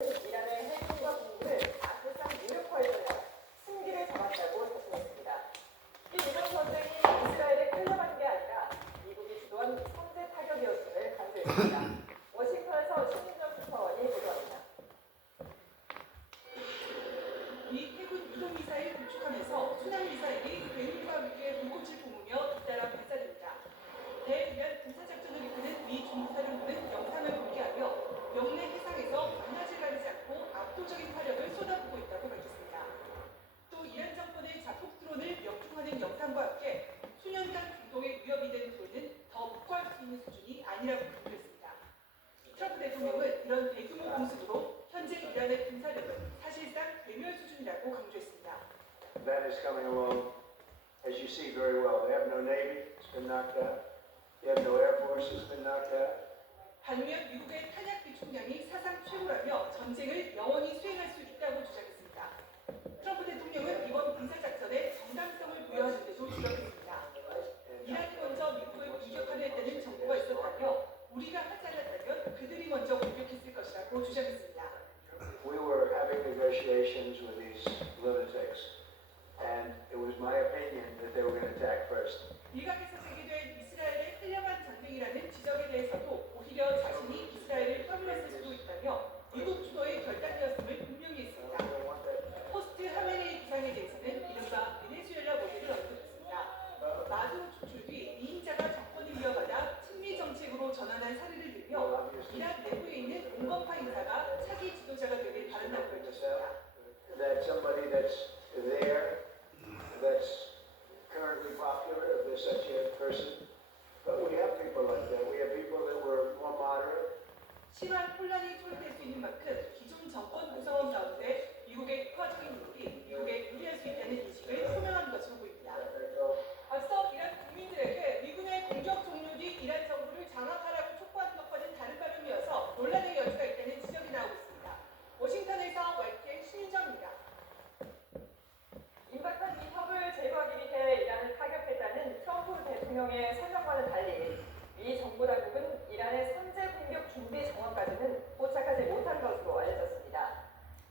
이란의 핵심과 군부를 사실상 무력화해서야 승기를 잡았다고 자신했습니다. 이 이란 전쟁이 이스라엘에 끌려간 게 아니라 미국이 주도한 선제 타격이었음을 강조했습니다. 워싱턴에서 신민정 특파원이 보도합니다. 미 해군 유도미사일 구축하면서 순항미사일이 괴물과 위기에 불꽃을 뿜으며 잇따라 발사됩니다. 대이란 군사작전을 이끄는 미 중부사령부는 영상을 공개하며 영내 해상에서 반나절 가리지 않고 압도적인 화력을 쏟아부고 있다고 밝혔습니다. 또 이란 정권의 자폭 드론을 역풍하는 영상과 함께 수년간 중동에 위협이 되는 드론은 더 확보할 수 있는 수준이 아니라고 강조했습니다. 트럼프 대통령은 이런 대규모 공습으로 현재 이란의 군사력은 사실상 괴멸 수준이라고 강조했습니다. That is coming along, as you see very well. They have no navy, it's been knocked out. They have no air force, it's been knocked out. 반면 미국의 탄약 비축량이 사상 최고라며 전쟁을 영원히 수행할 수 있다고 주장했습니다. 트럼프 대통령은 이번 군사작전에 정당성을 부여하는 데도 주력했습니다. 이란이 먼저 미국을 공격하려 했다는 정보가 있었다며 우리가 하지 않았다면 그들이 먼저 공격했을 것이라고 주장했습니다. We were having negotiations with these lunatics, and it was my opinion that they were going to attack first. 일각에서 제기된 이스라엘의 흘려간 전쟁이라는 지적에 대해서도 오히려 자신이 이스라엘을 혐오했을 수도 있다며 미국 주도의 결단이었음을 분명히 했습니다. 포스트 하메네이 부상에 대해서는 이른바 베네수엘라 모델을 언급했습니다. 마두로 추출 뒤 이인자가 정권을 이어가다 친미 정책으로 전환한 사례를 들며 이란 내부에 있는 온건파 인사가 차기 지도자가 되길 바란다고 밝혔습니다. That somebody that's there, that's currently popular, if there's such a person. But we have people like that. We have people that were more moderate. 심한 혼란이 초래될 수 있는 만큼 기존 정권 구성원 가운데 미국의 국가적인 무력이 미국에 유리할 수 있다는 인식을 표명한 것으로 보입니다. 앞서 이란 국민들에게 미군의 공격 종료 뒤 이란 정부를 장악하라고 촉구하는 것과는 다른 발언이어서 논란의 여지가 있다는 지적이 나오고 있습니다. 워싱턴에서 YTN 신민정입니다. 임박한 위협을 제거하기 위해 이란을 타격했다는 트럼프 대통령의 설명과는 달리 미 정부 당국은 이란의 선제 공격 준비 정황까지는 포착하지 못한 것으로 알려졌습니다.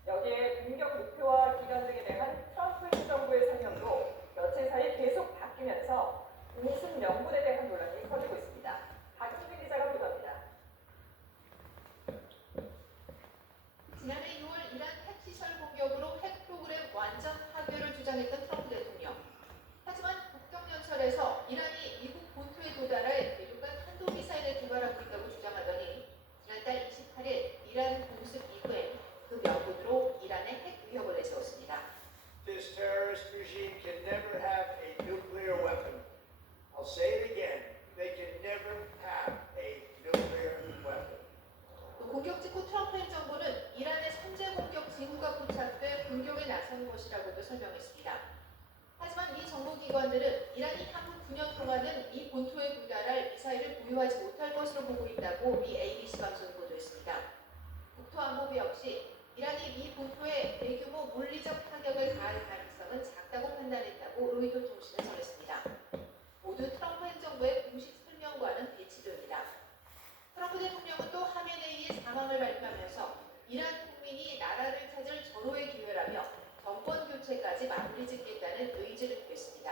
여기에 공격 목표와 기간 등에 대한 트럼프 행정부의 설명도 며칠 사이 계속 바뀌면서 공습 명분에 대한 논란이 커지고 있습니다. 박준빈 기자가 보도합니다. 지난해 6월 이란 핵시설 공격으로 핵 프로그램 완전 파괴를 주장했던 트럼프 대통령. 하지만 국경연설에서 이란이 미국 본토에 도달할 대륙간 탄도미사일을 개발하고 있다고 주장하더니 지난달 28일 이란 공습 이후에 그 명분으로 이란의 핵 위협을 내세웠습니다. This terrorist regime can never have a nuclear weapon. I'll say it again. They can never have a nuclear weapon. 또 공격 직후 트럼프 행정부는 이란의 선제 공격 징후가 포착돼 공격에 나선 것이라고도 설명했습니다. 하지만 미 정보기관들은 이란이 향후 9년 동안은 이 본토에 도달할 미사일을 보유하지 못할 것으로 보고 있다고 미 ABC 방송이 보도했습니다. 국토안보부 역시 이란이 미 본토에 대규모 물리적 타격을 가할 가능성은 작다고 판단했다고 로이터 통신을 전했습니다. 모두 트럼프 행정부의 공식 설명과는 배치도입니다. 트럼프 대통령은 또 하메네이의 사망을 밝히면서 이란 국민이 나라를 찾을 절호의 기회라며 정권 교체까지 마무리 짓겠다는 의지를 표했습니다.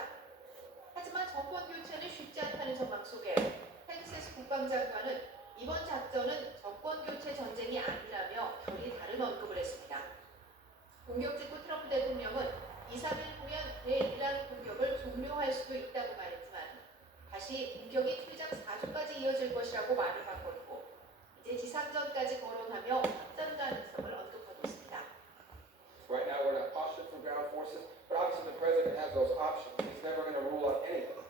하지만 정권 교체는 쉽지 않다는 전망 속에 펜스 국방장관은 이번 작전은 정권 교체 전쟁이 아니라며 결이 다른 언급을 했습니다. 공격 직후 트럼프 대통령은 2, 3일 후면 대이란 공격을 종료할 수도 있다고 말했지만 다시 공격이 최장 4주까지 이어질 것이라고 말을 바꿨고 이제 지상전까지 거론하며 확전 가능성을 언급하고 있습니다. Right now, we're not postured for ground forces, but obviously the president has those options. He's never going to rule out anything.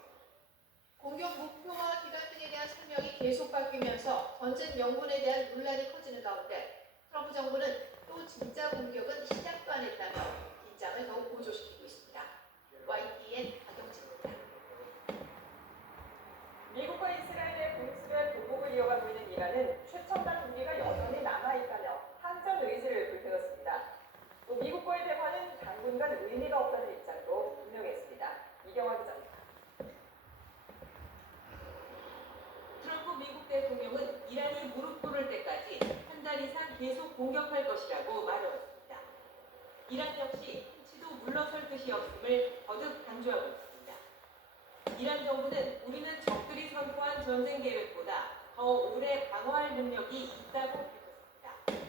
공격 목표와 기간 등에 대한 설명이 계속 바뀌면서 전쟁 명분에 대한 논란이 커지는 가운데 트럼프 정부는 또 진짜 공격은 시작도 안 했다며 긴장을 더욱 고조시키고 있습니다. YTN 박영진입니다. 미국과 이스라엘의 공습에 보복을 이어가고 있는 이란은 최첨단 무기가 여전히 남아있다며 한전 의지를 불태웠습니다. 또 미국과의 대화는 당분간 의미가 없다는 입장도 분명했습니다. 이경화 기자입니다. 트럼프 미국 대통령은 이란이 무릎 꿇을 때까지 한 달 이상 계속 공격할 것이라고 것이라고 말해왔습니다. 이란 역시 한치도 물러설 뜻이 없음을 거듭 강조하고 있습니다. 이란 정부는 우리는 적들이 선포한 전쟁 계획보다 더 오래 방어할 능력이 있다고 밝혔습니다.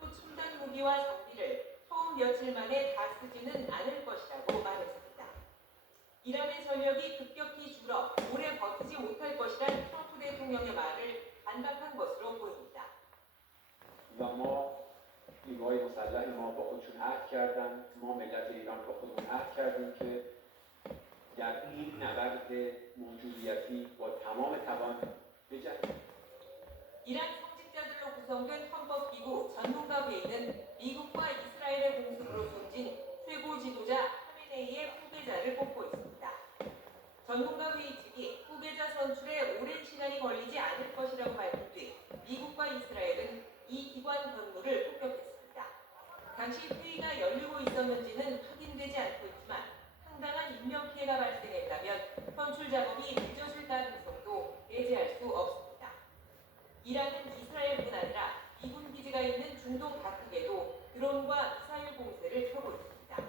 또 첨단 무기와 장비를 처음 며칠 만에 다 쓰지는 않을 것이라고 말했습니다. 이란의 전력이 급격히 줄어 오래 버티지 못할 것이란 트럼프 대통령의 말을 반박한 것으로 보입니다. و ما نیروهای مسلح ما با خودشون عهد کردن، ما ملت ایران با خودمون عهد کردیم که در این نبرد موجودیتی با تمام توان بجنگیم. 이란 성직자들로 구성된 헌법기구 전문가 회의는 미국과 이스라엘의 공습으로 숨진 최고 지도자 하메네이의 후계자를 뽑고 있습니다. 전문가 회의 측이 후계자 선출에 오랜 시간이 걸리지 않을 것이라고 밝힌 뒤 미국과 이스라엘은 이 기관 건물을 폭격했습니다. 당시 회의가 열리고 있었는지는 확인되지 않고 있지만 상당한 인명 피해가 발생했다면 선출 작업이 늦어질 가능성도 배제할 수 없습니다. 이란은 이스라엘뿐 아니라 미군 기지가 있는 중동 각국에도 드론과 미사일 공세를 펴고 있습니다.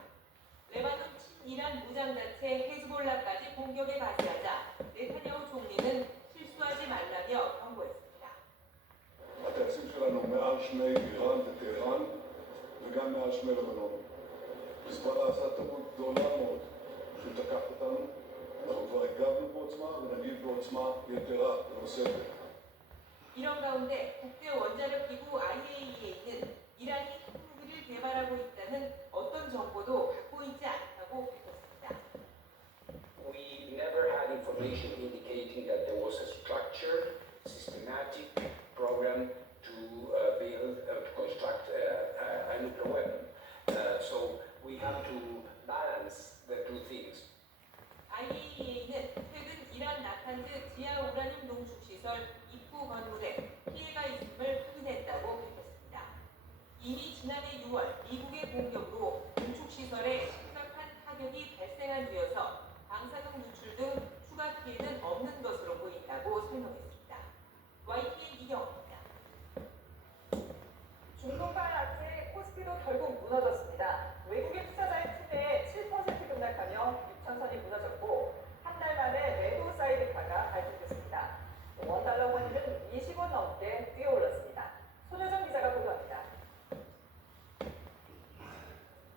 레바논 친이란 무장단체 헤즈볼라까지 공격에 가세하자 네타냐후 총리는 실수하지 말라며 경고했습니다. הטייסים שלנו מעל שמי איראן וטהרן וגם מעל שמי לבנון. חיזבאללה עשה טעות גדולה מאוד שהוא תקף אותנו. אנחנו כבר הגבנו בעוצמה ונגיב בעוצמה יתרה ונוספת. 이런 가운데 국제 원자력 기구 IAEA는 이란이 핵무기를 개발하고 있다는 어떤 정보도 갖고 있지 않다고 밝혔습니다. We never had information indicating that there was a structured, systematic program to construct a nuclear weapon. So we have to balance the two things. IAEA는 최근 이란 나탄즈 지하 우라늄 농축 시설 입구 건물에 피해가 있음을 확인했다고 밝혔습니다. 이미 지난해 6월 미국의 공격으로 농축 시설에 심각한 타격이 발생한 뒤여서 방사능 누출 등 추가 피해는 없는 것으로 보인다고 설명했습니다. YTN 이경입니다. 중동발 악재 코스피도 결국 무너졌습니다. 외국인 투자자의 투매에 7% 급락하며 6천선이 무너졌고 한 달 만에 매도 사이드카가 발표됐습니다. 원달러 환율은 20원 넘게 뛰어올랐습니다. 손효정 기자가 보도합니다.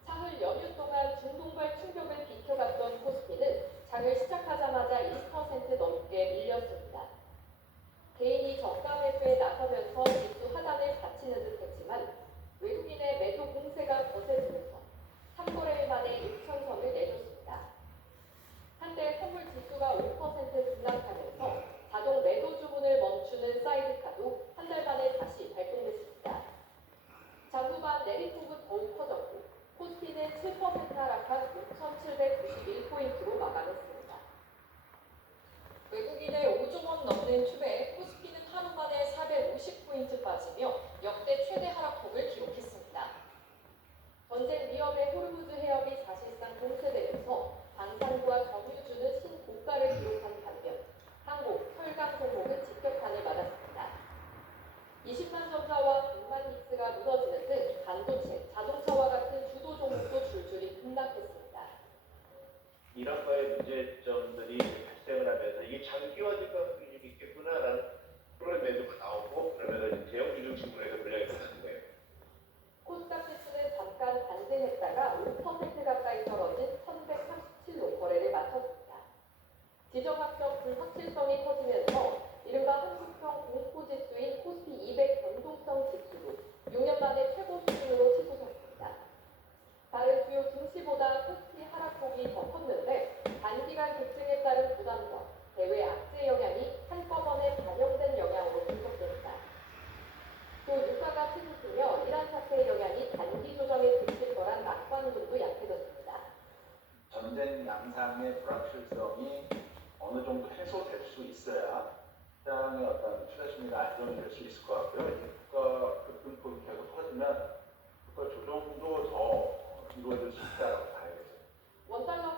사흘 연휴 동안 중동발 충격을 비켜갔던 코스피는 장을 시작하자마자 1% 넘게 밀렸습니다. 개인이 저가 매수에 나서면서 지수 하단을 받치는 듯했지만 외국인의 매도 공세가 거세지면서 3거래일 만에 6천선을 내줬습니다. 한때 선물 지수가 5% 급락하면서 자동 매도 주문을 멈추는 사이드카도 한 달 만에 다시 발동됐습니다. 장후반 내리폭은 더욱 커졌고 코스피는 7% 하락한 5,791포인트로 마감했습니다. 외국인의 5조 원 넘는 추매에 코스피는 하루 만에 450포인트 빠지며 역대 최대 하락폭을 기록했습니다. 전쟁 위협의 호르무즈 해협이 사실상 봉쇄되면서 방산과 정유주는 신고가를 기록한 반면 항공, 혈강 종목은 직격탄을 맞았습니다. 20만 전자와 100만 닉스가 무너지는 등 반도체, 자동차와 같은 주도 종목도 줄줄이 급락했습니다. 이란과의 문제점들이 발생을 하면서 이게 장기화될 가능성이 있겠구나라는 그런 매도가 나오고 그러면서 대형 주중 신문에서 물량이 많아진 거예요. 코스닥 지수는 잠깐 반등했다가 5% 가까이 떨어진 1137로 거래를 마쳤습니다. 지정학적 불확실성이 커지면서 이른바 한국형 공포지수인 코스피 200 변동성 지수도 6년 만에 최고 수준으로 치솟았습니다. 다른 주요 증시보다 코스피 하락폭이 더 컸는데 단기간 급등에 따른 부담과 대외 악재 영향이 한꺼번에 반영된 영향으로 분석됩니다. 또 유가가 치솟으며 이란 사태의 영향이 단기 조정에 그칠 거란 낙관론도 약해졌습니다. 전쟁 양상의 불확실성이 어느 정도 해소될 수 있어야 시장의 어떤 투자 심리가 안정될 수 있을 것 같고요. 유가 급등폭이 계속 터지면 유가 조정도 더 이루어질 수 있다고 봐야겠죠. 원달러